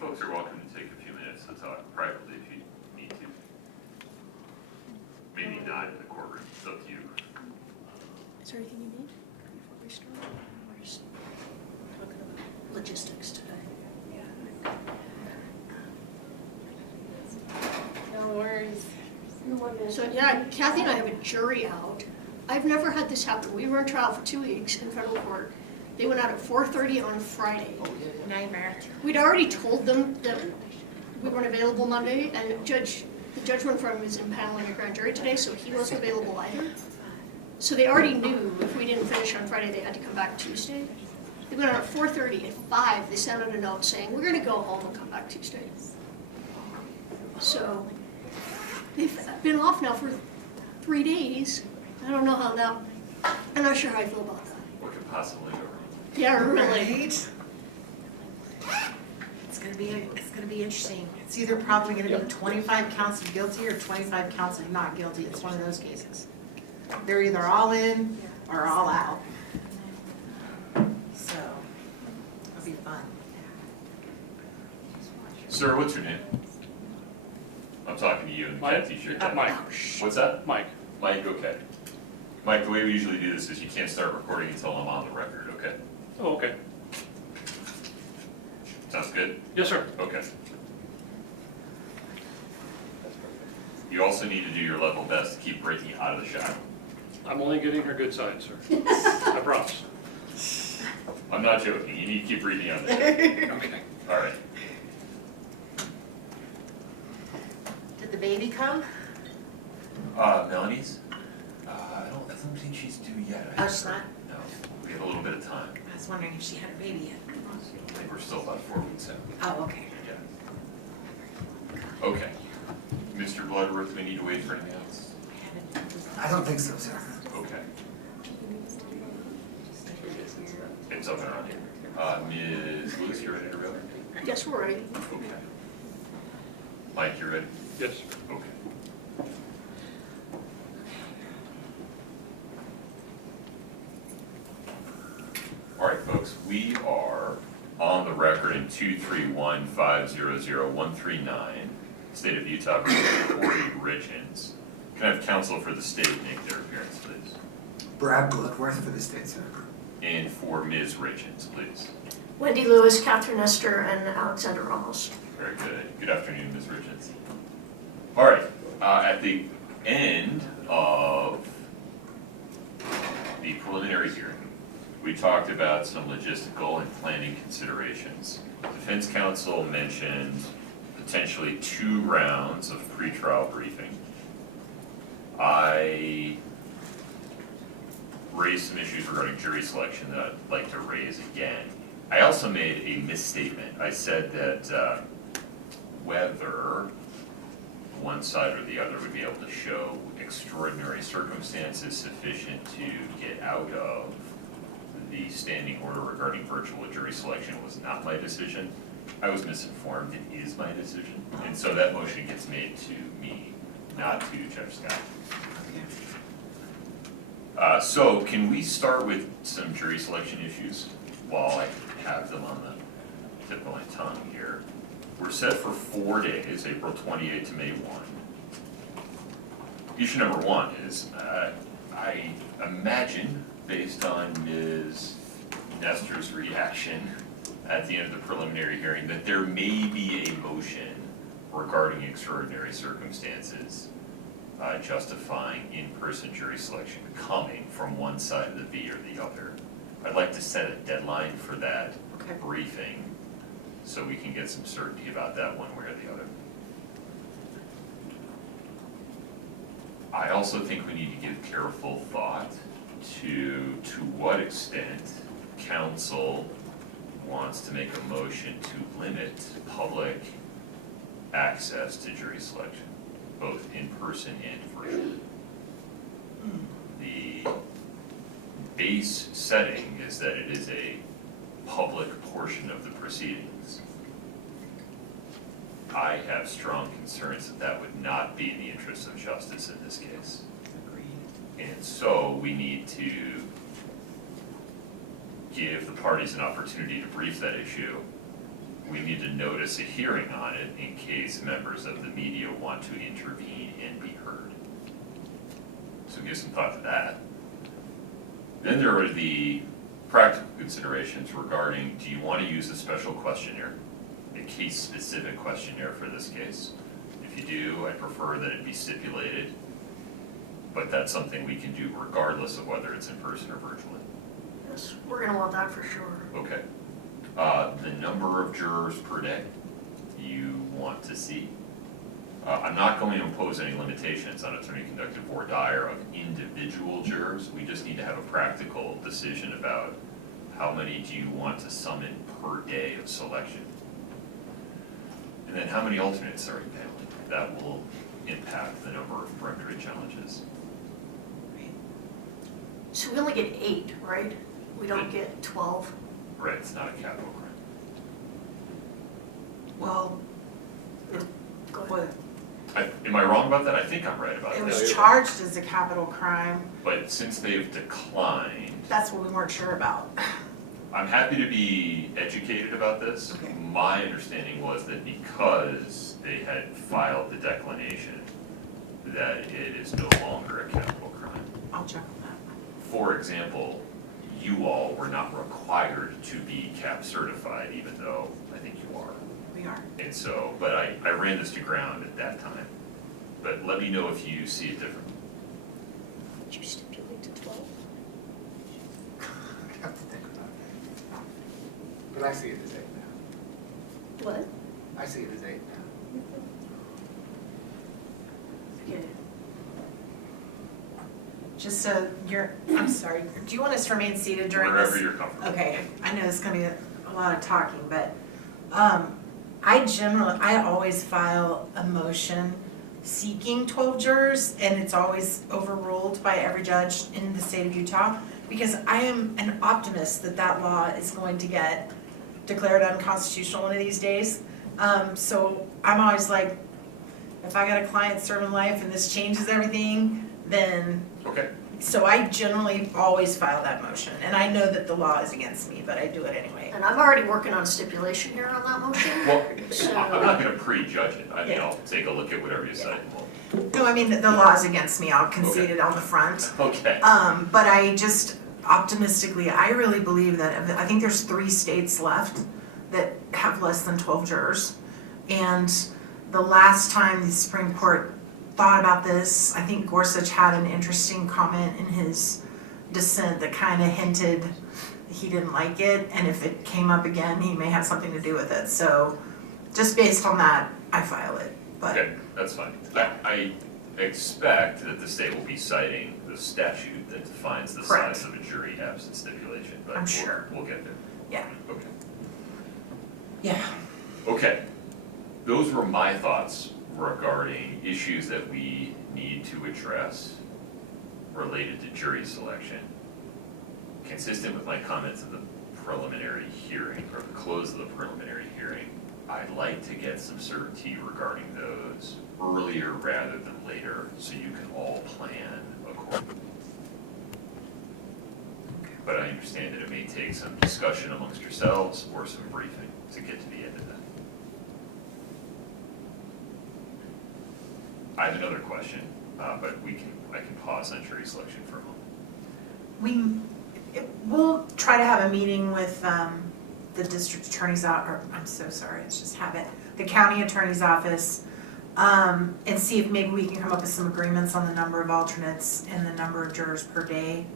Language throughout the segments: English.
folks are welcome to take a few minutes to talk privately if you need to. Maybe not in the courtroom, it's up to you. Is there anything you need before we start? We're just talking about logistics today. No worries. So yeah, Kathy and I have a jury out. I've never had this happen. We were in trial for 2 weeks in federal court. They went out at 4:30 on Friday. Nightmare. We'd already told them that we weren't available Monday, and the judge went from his impaneling a grand jury today, so he wasn't available either. So they already knew if we didn't finish on Friday, they had to come back Tuesday. They went out at 4:30. At 5, they sent out a note saying, we're gonna go home and come back Tuesday. So they've been off now for 3 days. I don't know how that, I'm not sure how I feel about that. What could possibly go wrong? Yeah, really. Right? It's gonna be interesting. It's either probably gonna be 25 counts of guilty or 25 counts of not guilty. It's one of those cases. They're either all in or all out. So, it'll be fun. Sir, what's your name? I'm talking to you in the cat t-shirt. Mike. What's that? Mike. Mike, okay. Mike, the way we usually do this is you can't start recording until I'm on the record, okay? Oh, okay. Sounds good? Yes, sir. Okay. You also need to do your level best to keep Brittany out of the shot. I'm only getting her good side, sir. I promise. I'm not joking, you need to keep Brittany on the shot. Okay. All right. Did the baby come? Melanie's? I don't think she's due yet. Oh, she's not? No, we have a little bit of time. I was wondering if she had a baby yet. I think we're still about 4 weeks out. Oh, okay. Yeah. Okay. Mr. Bloodworth, we need to wait for anything else? I don't think so, sir. Okay. It's up and around here. Ms. Lewis, you ready to go? Yes, we're ready. Okay. Mike, you ready? Yes, sir. Okay. All right, folks, we are on the record in 231500139, State of Utah v. Kouri Richins. Can I have counsel for the state make their appearance, please? Brad Bloodworth for the state senator. And for Ms. Richins, please. Wendy Lewis, Kathryn Esther, and Alexander Ramos. Very good. Good afternoon, Ms. Richins. All right, at the end of the preliminary hearing, we talked about some logistical and planning considerations. Defense counsel mentioned potentially 2 rounds of pretrial briefing. I raised some issues regarding jury selection that I'd like to raise again. I also made a misstatement. I said that whether one side or the other would be able to show extraordinary circumstances sufficient to get out of the standing order regarding virtual jury selection was not my decision. I was misinformed. It is my decision. And so that motion gets made to me, not to Judge Scott. So can we start with some jury selection issues while I have them on the tip of my tongue here? We're set for 4 days, April 28th to May 1. Issue number 1 is, I imagine, based on Ms. Nestor's reaction at the end of the preliminary hearing, that there may be a motion regarding extraordinary circumstances justifying in-person jury selection coming from one side of the V or the other. I'd like to set a deadline for that briefing so we can get some certainty about that one way or the other. I also think we need to give careful thought to what extent counsel wants to make a motion to limit public access to jury selection, both in person and virtually. The base setting is that it is a public portion of the proceedings. I have strong concerns that that would not be in the interest of justice in this case. And so we need to give the parties an opportunity to brief that issue. We need to notice a hearing on it in case members of the media want to intervene and be heard. So give some thought to that. Then there are the practical considerations regarding, do you want to use a special questionnaire, a case-specific questionnaire for this case? If you do, I prefer that it be stipulated, but that's something we can do regardless of whether it's in person or virtually. Yes, we're gonna want that for sure. Okay. The number of jurors per day you want to see. I'm not going to impose any limitations on attorney-conducted voir dire of individual jurors. We just need to have a practical decision about how many do you want to summon per day of selection. And then how many alternates are you paneling? That will impact the number of peremptory challenges. So we only get 8, right? We don't get 12. Right, it's not a capital crime. Well, Go ahead. what, Am I wrong about that? I think I'm right about it that. was charged as a capital crime, But since they've declined, that's what we weren't sure about. I'm happy to be educated about this. Okay. My understanding was that because they had filed the declination, that it is no longer a capital crime. I'll check on that. For example, you all were not required to be CAP certified, even though I think you are. We are. And so, but I ran this to ground at that time. But let me know if you see it differently. Did you stipulate to 12? I have to think about that. But I see it as 8 now. What? I see it as 8 now. Okay. Just so you're, I'm sorry, do you want us to remain seated during this? Wherever you're comfortable. Okay, I know it's gonna be a lot of talking, but, I always file a motion seeking 12 jurors, and it's always overruled by every judge in the state of Utah, because I am an optimist that that law is going to get declared unconstitutional one of these days. So I'm always like, if I got a client serving life and this changes everything, then, Okay. so I generally always file that motion, and I know that the law is against me, but I do it anyway. And I'm already working on stipulation here on that motion. Well, So- I'm not gonna prejudge it. I mean, Yeah. I'll take a look at whatever you say. No, I mean, the law is against me, I'll concede it on the front. Okay. But I just optimistically, I really believe that, I think there's 3 states left that have less than 12 jurors. And the last time the Supreme Court thought about this, I think Gorsuch had an interesting comment in his dissent that kind of hinted he didn't like it, and if it came up again, he may have something to do with it. So just based on that, I file it, but. Okay, that's fine. I expect that the state will be citing the statute that defines the Correct. size of a jury absent stipulation, but I'm sure. we'll get there. Yeah. Okay. Yeah. Okay, those were my thoughts regarding issues that we need to address related to jury selection. Consistent with my comments of the preliminary hearing, or the close of the preliminary hearing, I'd like to get some certainty regarding those earlier rather than later, so you can all plan accordingly. But I understand that it may take some discussion amongst yourselves or some briefing to get to the end of that. I have another question, but I can pause on jury selection for a moment. We'll try to have a meeting with the district attorney's office, or I'm so sorry, it's just habit, the county attorney's office, and see if maybe we can come up with some agreements on the number of alternates and the number of jurors per day.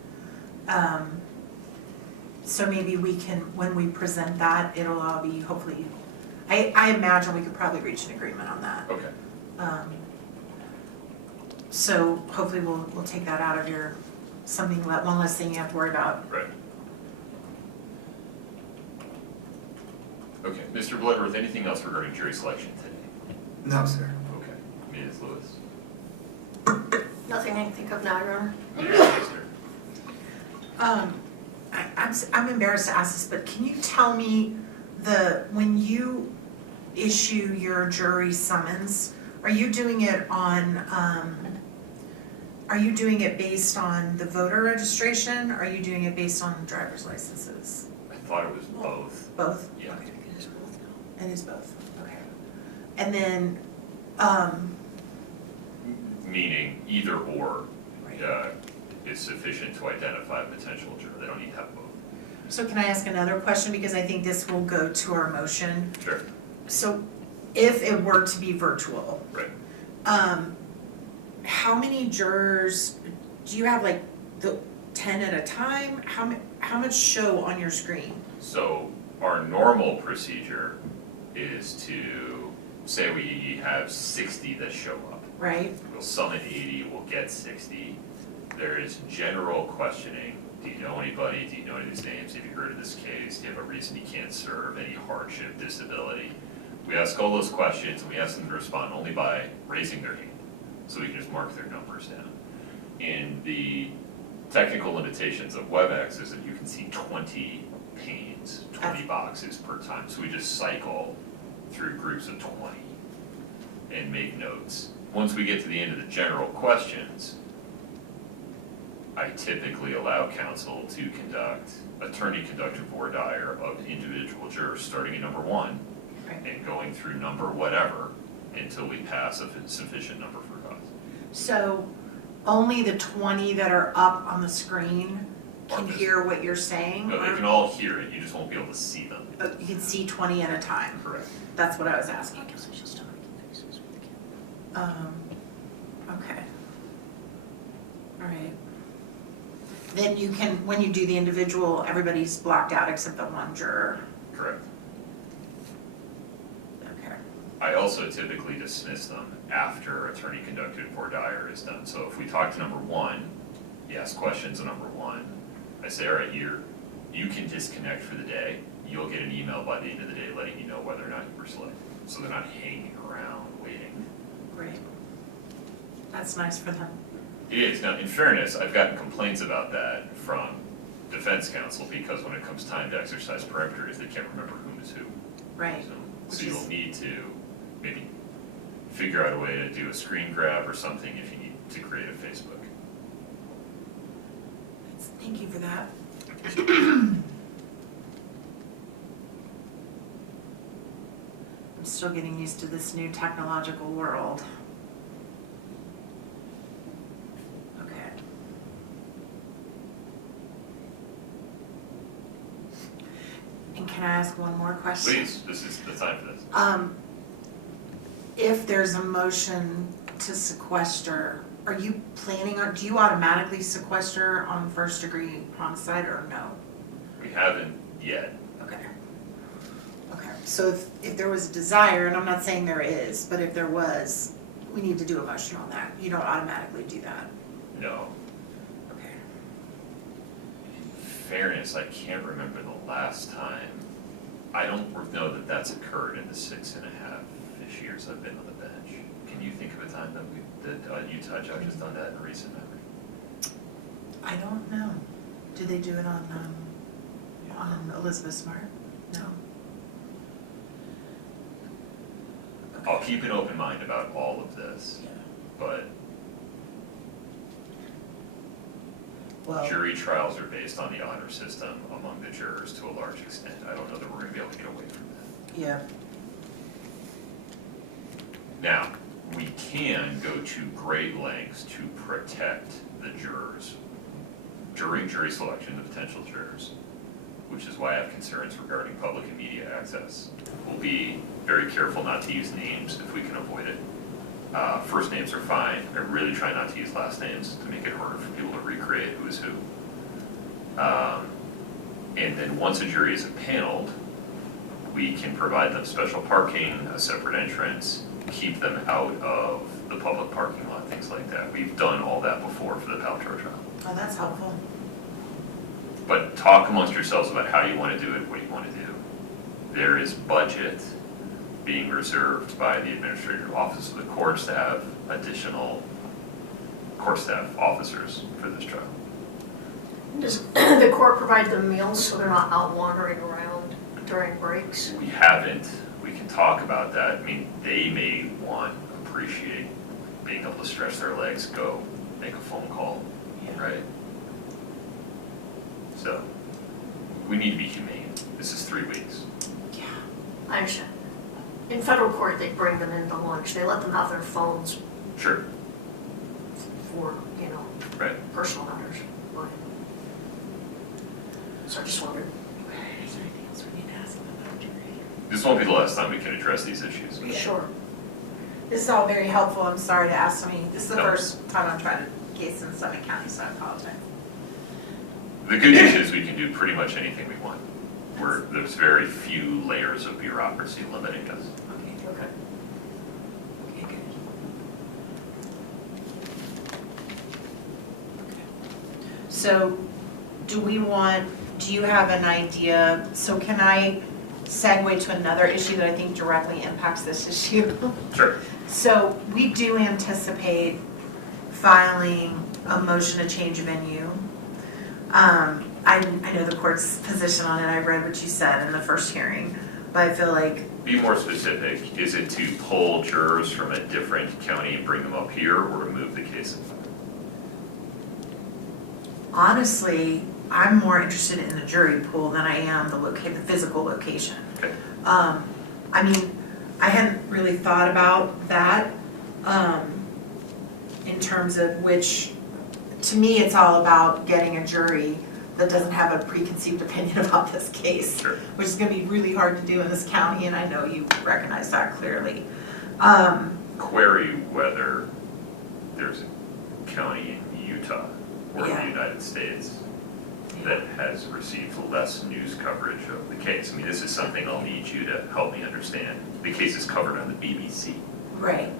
So maybe we can, when we present that, it'll all be hopefully, I imagine we could probably reach an agreement on that. Okay. So hopefully we'll take that out of your, one less thing you have to worry about. Right. Okay, Mr. Bloodworth, anything else regarding jury selection today? No, sir. Okay, Ms. Lewis? Nothing I can think of now, Your Honor. Ms. Eisner? I'm embarrassed to ask this, but can you tell me when you issue your jury summons, are you doing it based on the voter registration, or are you doing it based on driver's licenses? I thought it was both. Both? Yeah. It is both, okay. And then, Meaning either or right. is sufficient to identify a potential juror, they don't need to have both. So can I ask another question, because I think this will go to our motion? Sure. So if it were to be virtual, Right. how many jurors, do you have like the 10 at a time? How much show on your screen? So our normal procedure is to, say we have 60 that show up. Right? We'll summon 80, we'll get 60. There is general questioning. Do you know anybody? Do you know any of these names? Have you heard of this case? Do you have a reason you can't serve? Any hardship, disability? We ask all those questions, and we ask them to respond only by raising their hand, so we can just mark their numbers down. And the technical limitations of WebEx is that you can see 20 panes, 20 boxes per time. So we just cycle through groups of 20 and make notes. Once we get to the end of the general questions, I typically allow counsel to conduct attorney-conducted voir dire of individual jurors, starting at number 1 and going through number whatever until we pass a sufficient number for cause. So only the 20 that are up on the screen can Are vis- hear what you're saying? No, they can all hear it, you just won't be able to see them. You can see 20 at a time? Correct. That's what I was asking. Okay. All right. Then you can, when you do the individual, everybody's blocked out except the one juror. Correct. Okay. I also typically dismiss them after attorney-conducted voir dire is done. So if we talk to number 1, you ask questions of number 1, I say, all right, you can disconnect for the day. You'll get an email by the end of the day letting you know whether or not you were selected. So they're not hanging around waiting. Great. That's nice for them. It is. Now, in fairness, I've gotten complaints about that from defense counsel because when it comes time to exercise perimeters, they can't remember whom is who. Right. So Which you'll is- need to maybe figure out a way to do a screen grab or something if you need to create a Facebook. Thank you for that. I'm still getting used to this new technological world. Okay. And can I ask one more question? Please, this is the time for this. If there's a motion to sequester, are you planning on, do you automatically sequester on first degree homicide or no? We haven't yet. Okay. Okay, so if there was a desire, and I'm not saying there is, but if there was, we need to do a motion on that. You don't automatically do that. No. Okay. In fairness, I can't remember the last time. I don't know that that's occurred in the 6.5-ish years I've been on the bench. Can you think of a time that Utah judge has done that in recent memory? I don't know. Do they do it on Elizabeth Smart? No. I'll keep an open mind about all of this, Yeah. but Well, jury trials are based on the honor system among the jurors to a large extent. I don't know that we're gonna be able to get away from that. yeah. Now, we can go to great lengths to protect the jurors during jury selection, the potential jurors, which is why I have concerns regarding public and media access. We'll be very careful not to use names if we can avoid it. First names are fine. I really try not to use last names to make it harder for people to recreate who is who. And then once a jury is impaneled, we can provide them special parking, a separate entrance, keep them out of the public parking lot, things like that. We've done all that before for the Paltrow trial. Oh, that's helpful. But talk amongst yourselves about how you want to do it, what you want to do. There is budget being reserved by the administrative office of the courts to have additional court staff officers for this trial. Does the court provide them meals so they're not out wandering around during breaks? We haven't, we can talk about that. I mean, they may appreciate being able to stretch their legs, go make a phone call, right? So, we need to be humane. This is 3 weeks. Yeah. I understand. in federal court, they bring them into lunch, they let them have their phones Sure, for, you know, right. personal matters. But- So I just wondered. This won't be the last time we can address these issues. Sure. This is all very helpful. I'm sorry to ask so many. This is the No. first time I'm trying to case in Summit County, so I apologize. The good news is we can do pretty much anything we want. There's very few layers of bureaucracy limiting us. Okay. Okay. Okay, good. So, do you have an idea, so can I segue to another issue that I think directly impacts this issue? Sure. So, we do anticipate filing a motion to change venue. I know the court's position on it, I read what you said in the first hearing, but I feel like, Be more specific. Is it to pull jurors from a different county and bring them up here, or to move the case? honestly, I'm more interested in the jury pool than I am the physical location. Okay. I mean, I hadn't really thought about that, in terms of which, to me, it's all about getting a jury that doesn't have a preconceived opinion about this case. Sure. Which is gonna be really hard to do in this county, and I know you recognize that clearly. Query whether there's a county in Utah or in Yeah. the United States that has received less news coverage of the case. I mean, this is something I'll need you to help me understand. The case is covered on the BBC. Right.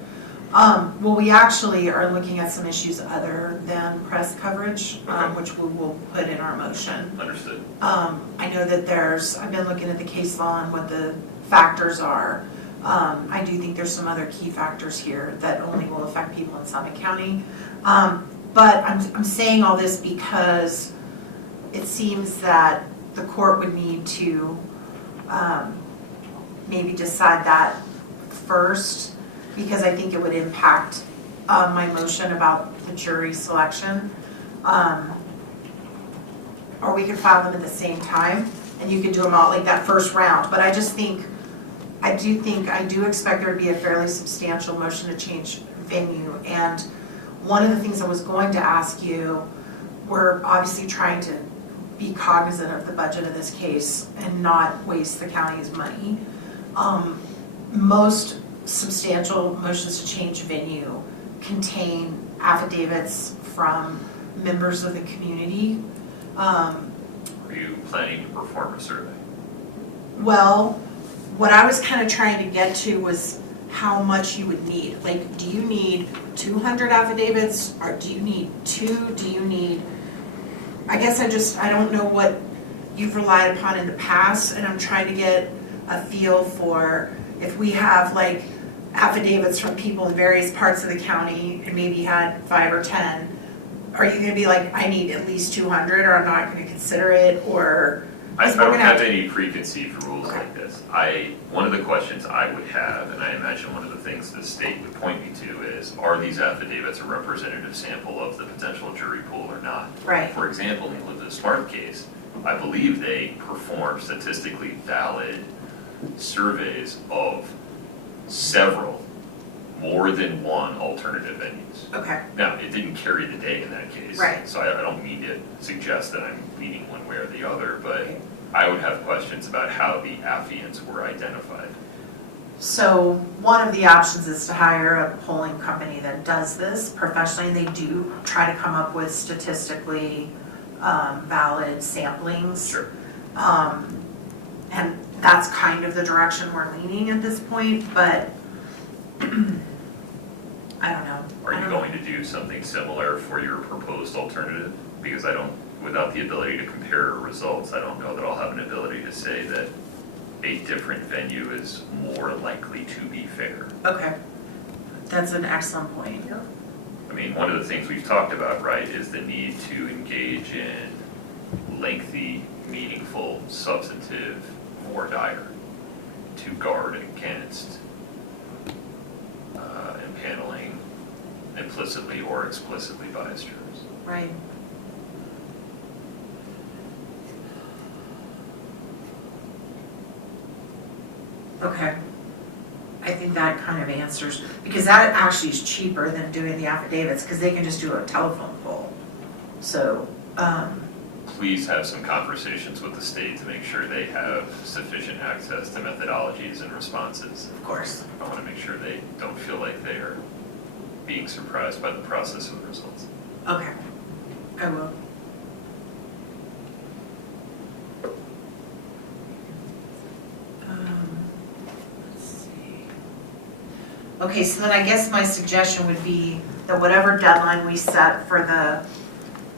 Well, we actually are looking at some issues other than press coverage, Okay. which we will put in our motion. Understood. I know that I've been looking at the case law and what the factors are. I do think there's some other key factors here that only will affect people in Summit County. But I'm saying all this because it seems that the court would need to maybe decide that first, because I think it would impact my motion about the jury selection. Or we could file them at the same time, and you could do them all, like that first round. But I do expect there to be a fairly substantial motion to change venue. And one of the things I was going to ask you, we're obviously trying to be cognizant of the budget of this case and not waste the county's money. Most substantial motions to change venue contain affidavits from members of the community. Are you planning to perform a survey? Well, what I was kind of trying to get to was how much you would need. Like, do you need 200 affidavits, or do you need 2? Do you need, I guess I don't know what you've relied upon in the past, and I'm trying to get a feel for if we have like affidavits from people in various parts of the county and maybe had 5 or 10, are you gonna be like, I need at least 200, or I'm not gonna consider it, or? I We're don't gonna have to- any preconceived rules Okay. like this. One of the questions I would have, and I imagine one of the things the state would point me to is, are these affidavits a representative sample of the potential jury pool or not? Right. For example, in the Smart case, I believe they performed statistically valid surveys of several, more than one alternative venues. Okay, Now, it didn't carry the day in that case. Right. So I don't mean to suggest that I'm leaning one way or the other, but Okay. I would have questions about how the affiants were identified. so one of the options is to hire a polling company that does this professionally. They do try to come up with statistically valid samplings. Sure. And that's kind of the direction we're leaning at this point, but I don't know. Are you going to do something similar for your proposed alternative? Because without the ability to compare results, I don't know that I'll have an ability to say that a different venue is more likely to be fair. Okay, that's an excellent point. I mean, one of the things we've talked about, right, is the need to engage in lengthy, meaningful, substantive voir dire to guard against impaneling implicitly or explicitly biased jurors. Right. Okay. I think that kind of answers, because that actually is cheaper than doing the affidavits, because they can just do a telephone poll. So, Please have some conversations with the state to make sure they have sufficient access to methodologies and responses. of course. I want to make sure they don't feel like they are being surprised by the process of the results. Okay, I will. Let's see. Okay, so then I guess my suggestion would be that whatever deadline we set for the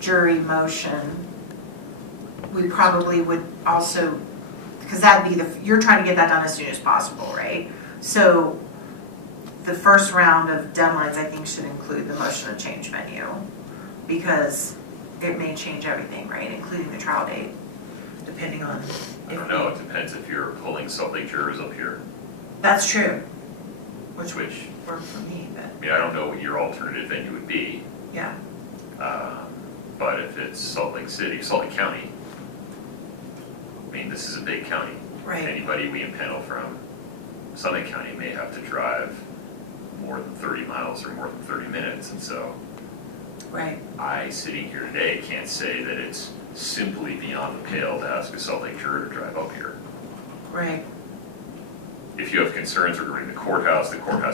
jury motion, we probably would also, because that'd be you're trying to get that done as soon as possible, right? So the first round of deadlines, I think, should include the motion to change venue, because it may change everything, right, including the trial date, depending on. I don't know, it depends if you're pulling Salt Lake jurors up here, That's true. Which would which, work for me, but, I mean, I don't know what your alternative venue would be, yeah, but if it's Salt Lake City, Salt Lake County, I mean, this is a big county. right, Anybody we impanel from Southern County may have to drive more than 30 miles or more than 30 minutes, and so right, I, sitting here today, can't say that it's simply beyond the pale to ask a Salt Lake juror to drive up here. right, If you have concerns regarding the courthouse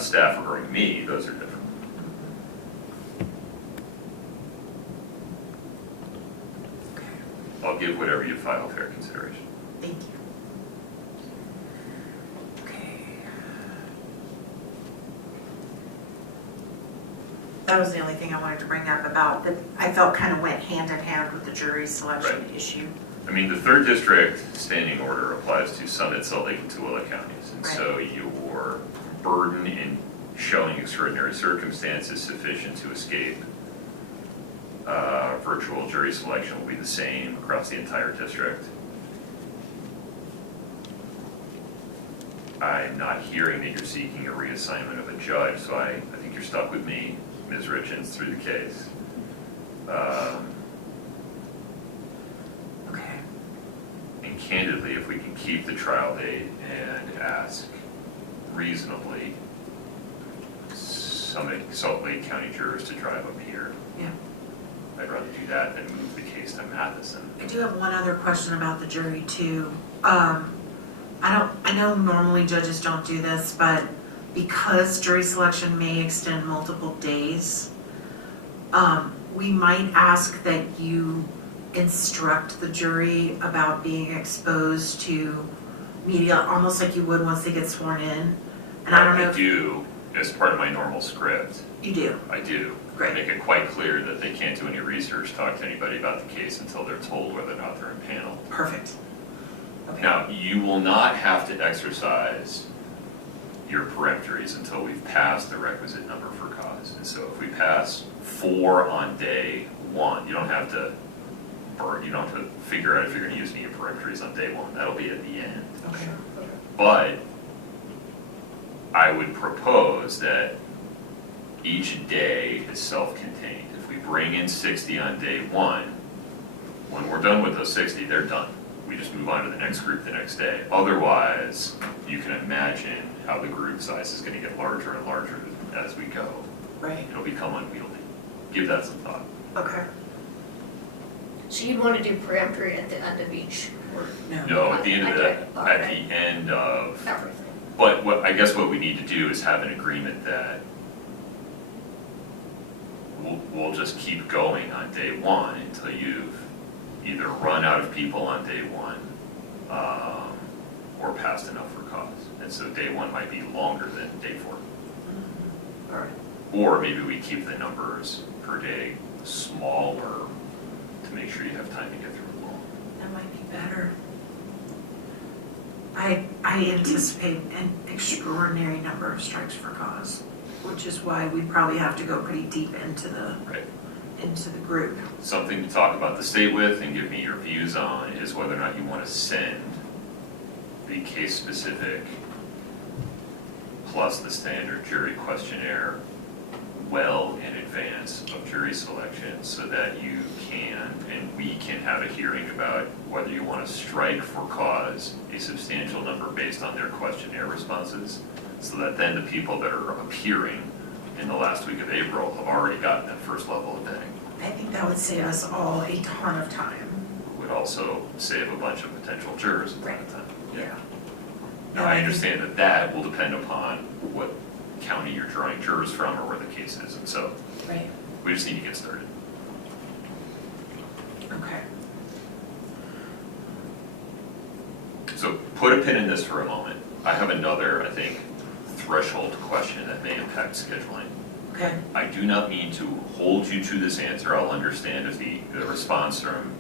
staff, regarding me, those are different. okay, I'll give whatever you file fair consideration. thank you. Okay. That was the only thing I wanted to bring up about, that I felt kind of went hand in hand with the jury selection Right. issue. I mean, the third district standing order applies to Summit, Salt Lake, and Tooele counties. And so your burden in showing extraordinary circumstances sufficient to escape virtual jury selection will be the same across the entire district. I'm not hearing that you're seeking a reassignment of a judge, so I think you're stuck with me, Ms. Richins, through the case. Okay, And candidly, if we can keep the trial date and ask reasonably some Salt Lake County jurors to drive up here, yeah. I'd rather do that than move the case to Matheson. I do have one other question about the jury too. I know normally judges don't do this, but because jury selection may extend multiple days, we might ask that you instruct the jury about being exposed to media, almost like you would once they get sworn in. And I don't know I if do, as part of my normal script, you do. I do. Great. Make it quite clear that they can't do any research, talk to anybody about the case until they're told whether or not they're impaneled. Perfect. Okay. Now, you will not have to exercise your peremptories until we've passed the requisite number for cause. And so if we pass 4 on day 1, you don't have to figure out if you're gonna use any of your peremptories on day 1. That'll be at the end. Okay. But I would propose that each day is self-contained. If we bring in 60 on day 1, when we're done with those 60, they're done. We just move on to the next group the next day. Otherwise, you can imagine how the group size is going to get larger and larger as we go. Right. It'll become unwieldy. Give that some thought. Okay. So you'd want to do peremptory at the end of each, or No, at the end of Okay, at okay. the end of, everything? but I guess what we need to do is have an agreement that we'll just keep going on day 1 until you've either run out of people on day 1 or passed enough for cause. And so day 1 might be longer than day 4. All right. Or maybe we keep the numbers per day smaller to make sure you have time to get through them all. That might be better. I anticipate an extraordinary number of strikes for cause, which is why we'd probably have to go pretty deep into the Right. group. Something to talk about the state with and give me your views on is whether or not you want to send the case-specific plus the standard jury questionnaire well in advance of jury selection so that you can, and we can have a hearing about whether you want to strike for cause a substantial number based on their questionnaire responses, so that then the people that are appearing in the last week of April have already gotten that first level of vetting. I think that would save us all a ton of time. Would also save a bunch of potential jurors at that time. Yeah. Now, I understand that that will depend upon what county you're drawing jurors from or where the case is, and so Right. we just need to get started. Okay. So put a pin in this for a moment. I have another, I think, threshold question that may impact scheduling. Okay. I do not mean to hold you to this answer. I'll understand if the response from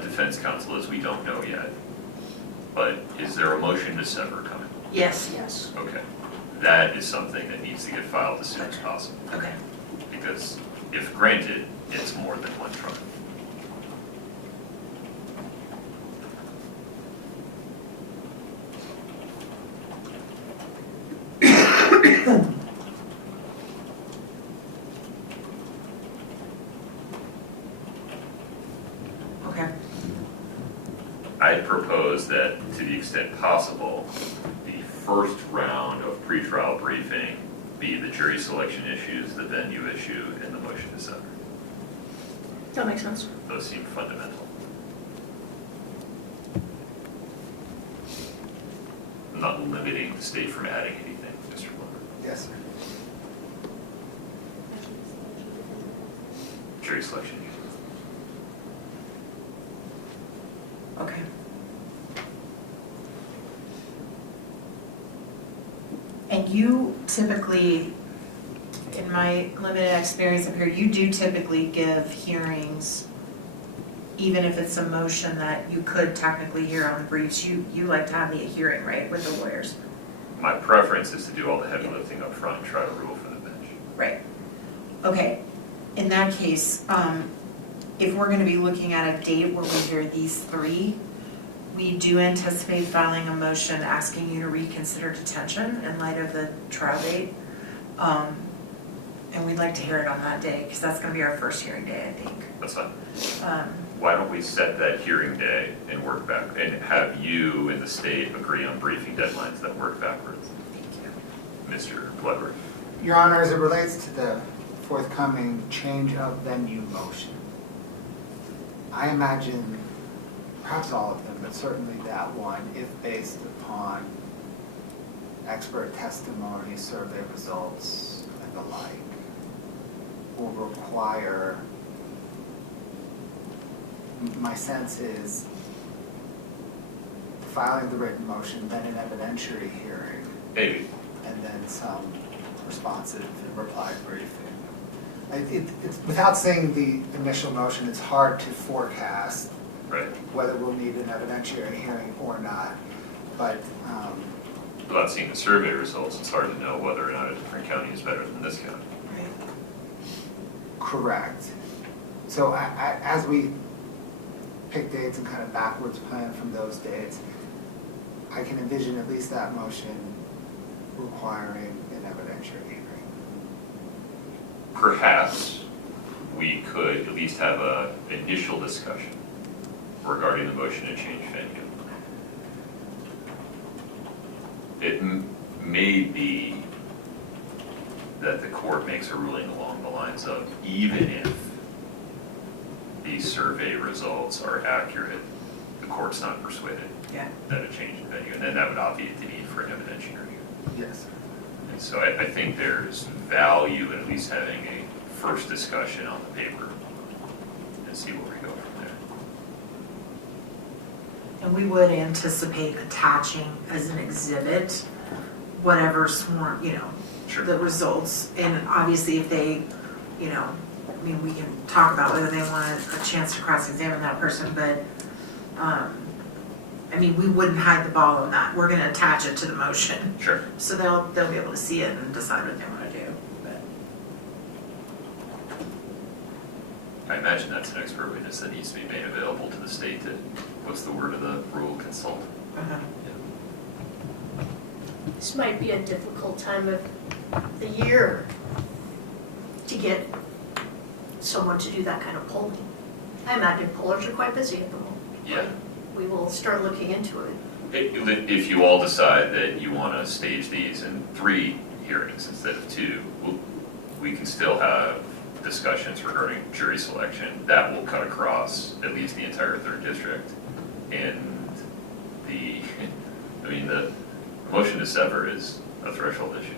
defense counsel is we don't know yet. But is there a motion to sever coming? Yes. Yes. Okay. That is something that needs to get filed as soon as possible. Okay. Because if granted, it's more than one trial. Okay. I propose that, to the extent possible, the first round of pretrial briefing be the jury selection issues, the venue issue, and the motion to sever. That makes sense. Those seem fundamental. I'm not limiting the state from adding anything, Mr. Plummer. Yes, sir. Jury selection issues. Okay. And you typically, in my limited experience up here, you do typically give hearings, even if it's a motion that you could technically hear on the briefs, you like to have the hearing, right, with the lawyers? My preference is to do all the heavy lifting up front and try to rule for the bench. Right. Okay, in that case, if we're gonna be looking at a date where we hear these three, we do anticipate filing a motion asking you to reconsider detention in light of the trial date. And we'd like to hear it on that day, because that's gonna be our first hearing day, I think. That's fine. Um, Why don't we set that hearing day and work back, and have you and the state agree on briefing deadlines that work backwards? Thank you. Mr. Bloodworth? Your Honor, as it relates to the forthcoming change of venue motion, I imagine perhaps all of them, but certainly that one, if based upon expert testimony, survey results, and the like, will require, my sense is, filing the written motion, then an evidentiary hearing, Maybe. and then some responsive and reply briefing. It's, without seeing the initial motion, it's hard to forecast Right. whether we'll need an evidentiary hearing or not. But, Without seeing the survey results, it's hard to know whether or not a different county is better than this county. Right. correct. So as we pick dates and kind of backwards plan from those dates, I can envision at least that motion requiring an evidentiary hearing. Perhaps we could at least have an initial discussion regarding the motion to change venue. It may be that the court makes a ruling along the lines of, even if these survey results are accurate, the court's not persuaded Yeah. that a change in venue, and then that would obviate the need for an evidentiary. Yes. And so I think there's value in at least having a first discussion on the paper and see where we go from there. And we would anticipate attaching as an exhibit whatever sworn, Sure. the results. And obviously if they, I mean, we can talk about whether they want a chance to cross-examine that person, but, I mean, we wouldn't hide the ball on that. We're gonna attach it to the motion. Sure. So they'll be able to see it and decide what they wanna do, but. I imagine that's an expert witness that needs to be made available to the state to, what's the word of the rule, consult. Uh-huh. This might be a difficult time of the year to get someone to do that kind of polling. I imagine pollers are quite busy at the moment. Yeah. We will start looking into it. If you all decide that you want to stage these in 3 hearings instead of 2, we can still have discussions regarding jury selection. That will cut across at least the entire 3rd district. And the motion to sever is a threshold issue.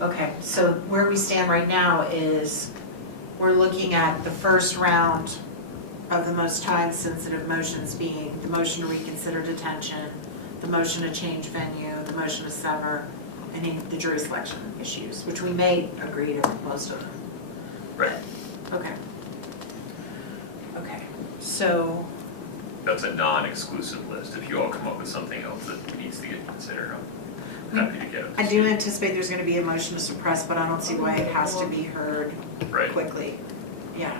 Okay, so where we stand right now is we're looking at the first round of the most time-sensitive motions being the motion to reconsider detention, the motion to change venue, the motion to sever, and then the jury selection issues, which we may agree to most of them. Right. Okay. Okay, so, That's a non-exclusive list. If you all come up with something else that needs to get considered, I'm happy to get it. I do anticipate there's gonna be a motion to suppress, but I don't see why it has to be heard Right. quickly. Yeah.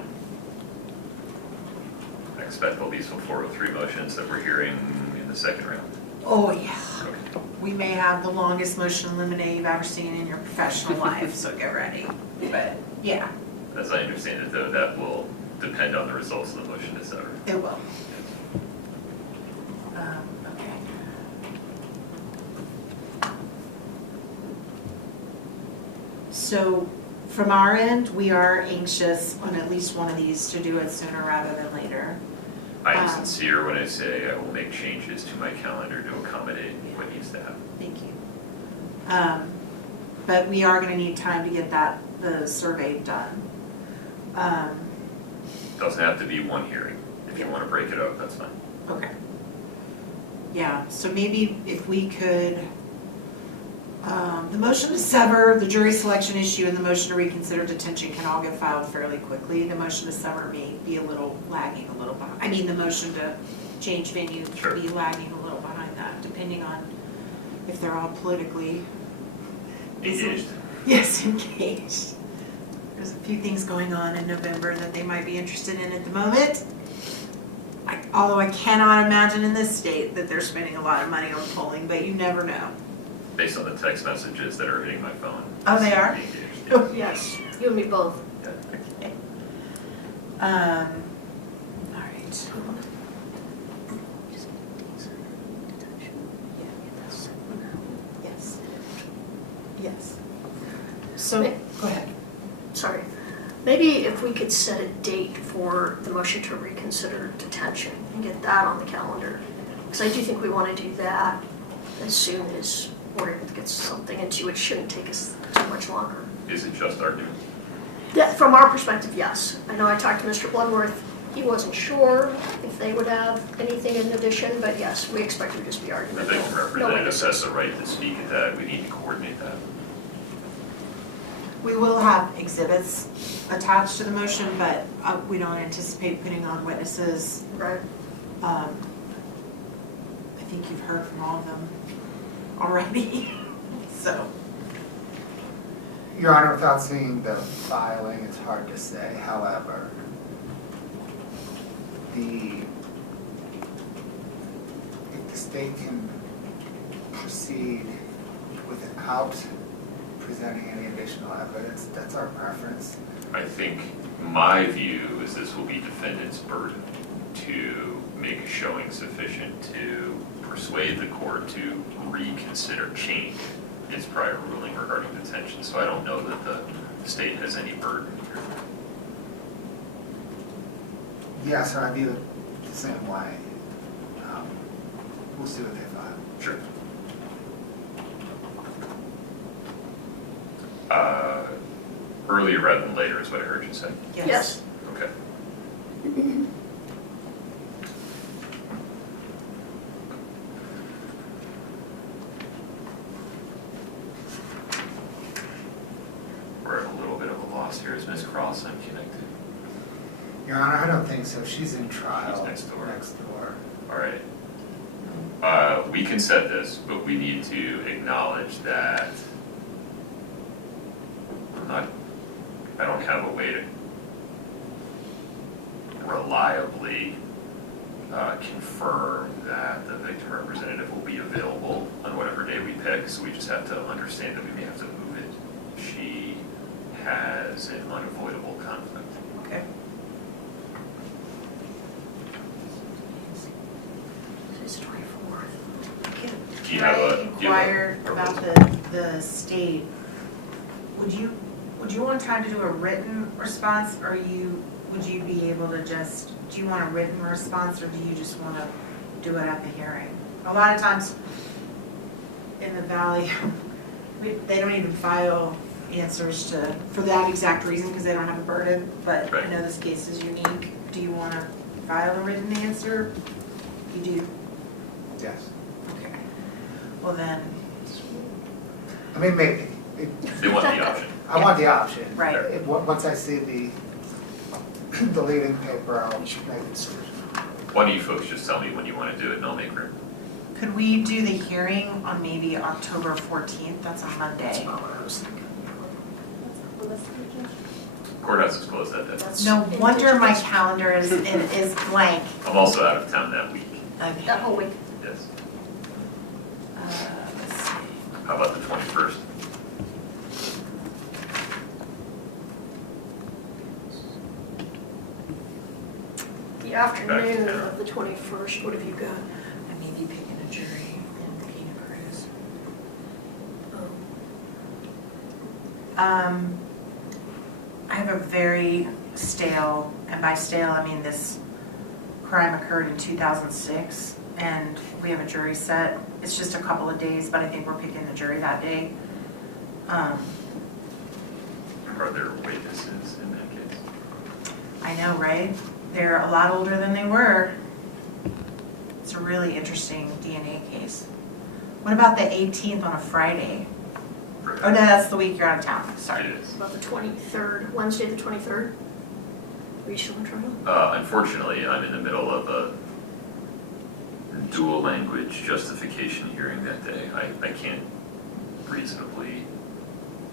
I expect there'll be some 403 motions that we're hearing in the 2nd round. Oh, yeah. Okay. We may have the longest motion to eliminate you've ever seen in your professional life, so get ready. But, yeah, As I understand it, though, that will depend on the results of the motion to sever. it will. Okay. So, from our end, we are anxious on at least one of these to do it sooner rather than later. I am sincere when I say I will make changes to my calendar to accommodate what needs to happen. Thank you. But we are gonna need time to get the survey done. Doesn't have to be one hearing. If you want to break it up, that's fine. Okay. Yeah, so maybe if we could, the motion to sever, the jury selection issue, and the motion to reconsider detention can all get filed fairly quickly. The motion to sever may be a little lagging a little behind. I mean, the motion to change venue Sure. could be lagging a little behind that, depending on if they're all politically. Engaged. Yes, engaged. There's a few things going on in November that they might be interested in at the moment. Although I cannot imagine in this state that they're spending a lot of money on polling, but you never know. Based on the text messages that are hitting my phone. Oh, they are? Engaged, yes. Yes, you and me both. Okay. All right. Yes. Yes. So, go ahead. Sorry. Maybe if we could set a date for the motion to reconsider detention and get that on the calendar. Because I do think we want to do that as soon as we're able to get something into it. Shouldn't take us too much longer. Is it just our doing? That, from our perspective, yes. I know I talked to Mr. Bloodworth. He wasn't sure if they would have anything in addition, but yes, we expect it to just be The argument. victim No representative witnesses. has the right to speak at that. We need to coordinate that. We will have exhibits attached to the motion, but we don't anticipate putting on witnesses. Right. I think you've heard from all of them already, so. Your Honor, without seeing the filing, it's hard to say. However, if the state can proceed without presenting any additional evidence, that's our preference. I think my view is this will be defendant's burden to make a showing sufficient to persuade the court to reconsider change its prior ruling regarding detention. So I don't know that the state has any burden here. Yes, sir, I view it the same way. We'll see what they file. Sure. Earlier rather than later is what I heard you say. Yes. Okay. We're at a little bit of a loss here. Is Ms. Cross unconnected? Your Honor, I don't think so. She's in trial. She's next door. Next door. All right. We can set this, but we need to acknowledge that I don't have a way to reliably confirm that the victim representative will be available on whatever day we pick, so we just have to understand that we may have to move it. She has an unavoidable conflict. Okay. It's 24th. Do you Can have I a- do you have a inquire about proposal? the state? Would you want time to do a written response, or would you be able to just, do you want a written response, or do you just want to do it at the hearing? A lot of times in the valley, they don't even file answers for that exact reason, because they don't have a burden, but I Right. know this case is unique. Do you want to file a written answer? You do? Yes. Okay. Well then, I mean, maybe. They want the option. I want the option. Right. Once I see the leading paper, I'll make a decision. Why don't you folks just tell me when you want to do it and I'll make room. could we do the hearing on maybe October 14th? That's a Monday. Not what I was thinking. Courthouse is closed that day. That's No in wonder my digital. calendar is blank. I'm also out of town that week, Okay. That whole week. yes. Let's see. How about the 21st? The afternoon of the 21st, what have you got? I may be picking a jury in Pina Cruz. I have a very stale, and by stale I mean this crime occurred in 2006, and we have a jury set. It's just a couple of days, but I think we're picking the jury that day. Are there witnesses in that case? I know, right? They're a lot older than they were. It's a really interesting DNA case. What about the 18th on a Friday? Oh, no, that's the week you're out of town, sorry. It is. About the 23rd, Wednesday the 23rd? Are you still in trial? Unfortunately, I'm in the middle of a dual language justification hearing that day. I can't reasonably,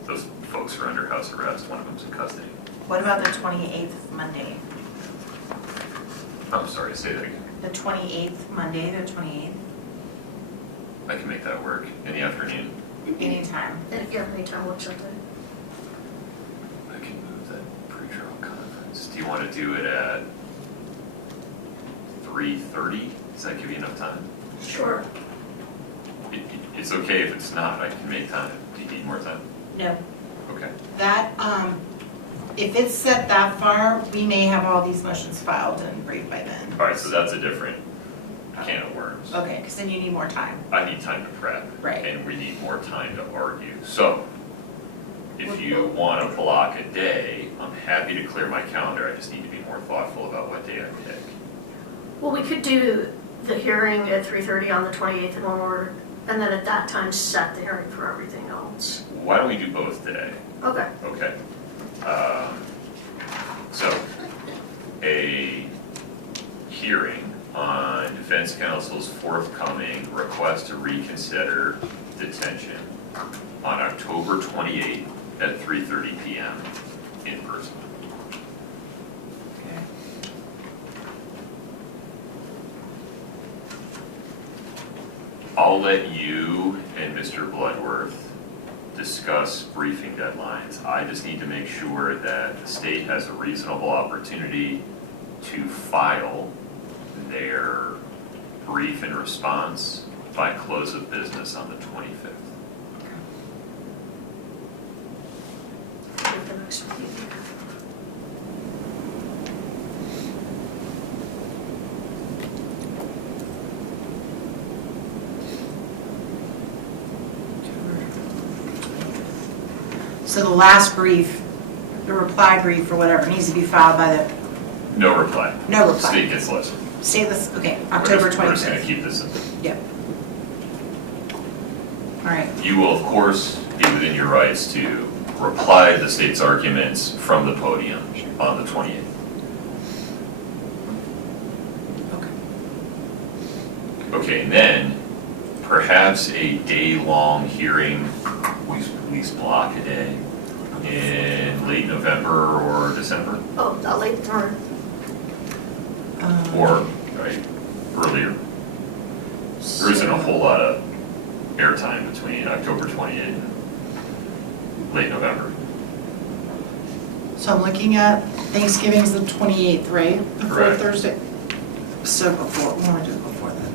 those folks are under house arrest, one of them's in custody. What about the 28th Monday? I'm sorry, say that again. The 28th Monday, the 28th? I can make that work in the afternoon. Anytime. Yeah, anytime works out there. I can move that pretrial conference. Do you want to do it at 3:30? Does that give you enough time? Sure. It's okay if it's not, I can make time. Do you need more time? No. Okay. That, if it's set that far, we may have all these motions filed and briefed by then. All right, so that's a different can of worms. Okay, because then you need more time. I need time to prep. Right. And we need more time to argue. So, if you want to block a day, I'm happy to clear my calendar. I just need to be more thoughtful about what day I pick. Well, we could do the hearing at 3:30 on the 28th in one order, and then at that time set the hearing for everything else. Why don't we do both today? Okay. Okay. So, a hearing on defense counsel's forthcoming request to reconsider detention on October 28th at 3:30 p.m. in person. Okay. I'll let you and Mr. Bloodworth discuss briefing deadlines. I just need to make sure that the state has a reasonable opportunity to file their brief and response by close of business on the 25th. Get the next meeting. So the last brief, the reply brief or whatever, needs to be filed by the, No reply. no reply. State gets less. Say this, okay, October We're just gonna 25th. keep this simple. Yep. All right, You will, of course, be within your rights to reply to the state's arguments from the podium on the 28th. okay. Okay, and then perhaps a day-long hearing, we block a day in late November or December, Oh, not late, or or, right, earlier. There isn't a whole lot of airtime between October 28th and late November. So I'm looking at Thanksgiving's the 28th, right? The fourth Correct. Thursday. So before, we want to do it before then.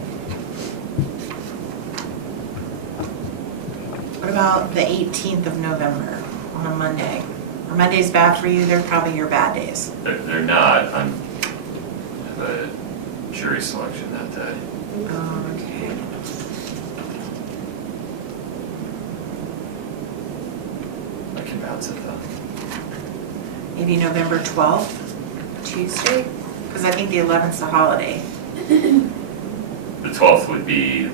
What about the 18th of November on a Monday? Are Mondays bad for you? They're probably your bad days. They're not, I have a jury selection that day. Okay. I can bounce it though. Maybe November 12th, Tuesday? Because I think the 11th's a holiday. The 12th would be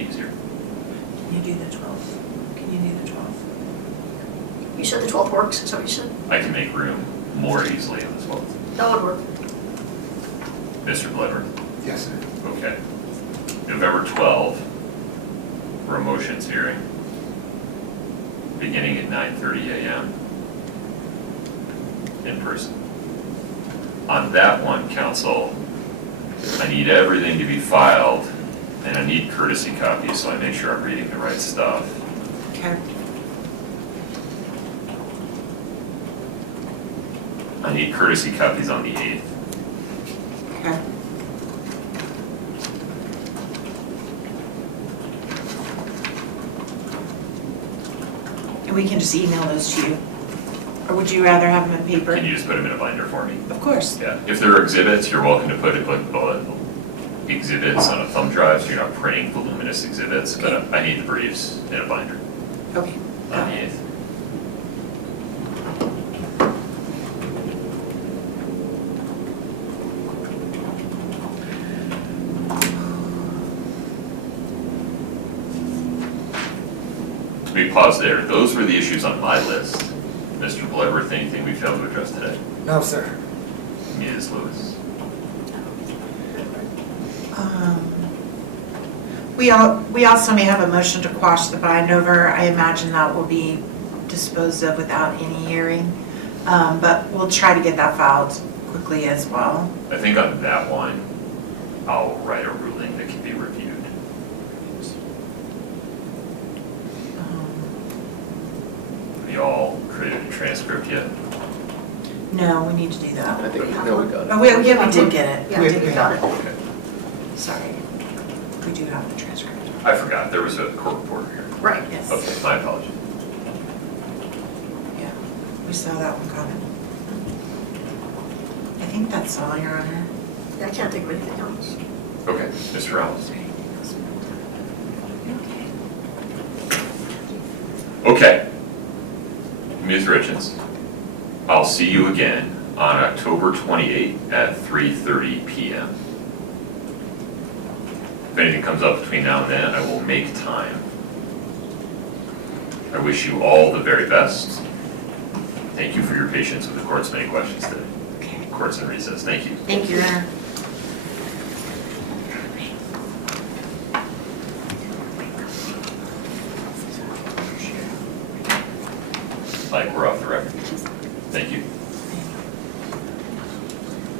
easier. Can you do the 12th? Can you do the 12th? You said the 12th works, is that what you said? I can make room more easily on the 12th. That would work. Mr. Blevins? Yes, sir. Okay. November 12th, for a motions hearing, beginning at 9:30 a.m. in person. On that one, council, I need everything to be filed, and I need courtesy copies, so I make sure I'm reading the right stuff. Okay. I need courtesy copies on the 8th. Okay. And we can just email those to you? Or would you rather have them in paper? Can you just put them in a binder for me? Of course. Yeah, if there are exhibits, you're welcome to put exhibits on a thumb drive, so you're not printing voluminous exhibits, but I need the briefs in a binder Okay. on Got the it. 8th. Let me pause there. Those were the issues on my list. Mr. Blevins, anything we failed to address today? No, sir. Ms. Lewis? We also may have a motion to quash the bind over. I imagine that will be disposed of without any hearing. But we'll try to get that filed quickly as well. I think on that one, I'll write a ruling that can be reviewed. Have you all created a transcript yet? No, we need to do that. I think we have know we one. got it. Oh, yeah, we did get it. Yeah, We- we got it. Okay. Sorry. We do have the transcript. I forgot, there was a court reporter here. Right. Yes. Okay, my apologies. Yeah, we saw that one coming. I think that's all, Your Honor. I can't think of anything else. Okay, Mr. Ramos. Okay. Ms. Richins, I'll see you again on October 28th at 3:30 p.m. If anything comes up between now and then, I will make time. I wish you all the very best. Thank you for your patience with the court's many questions today. Okay. Court's in recess. Thank you. Thank you, Your Honor. Like we're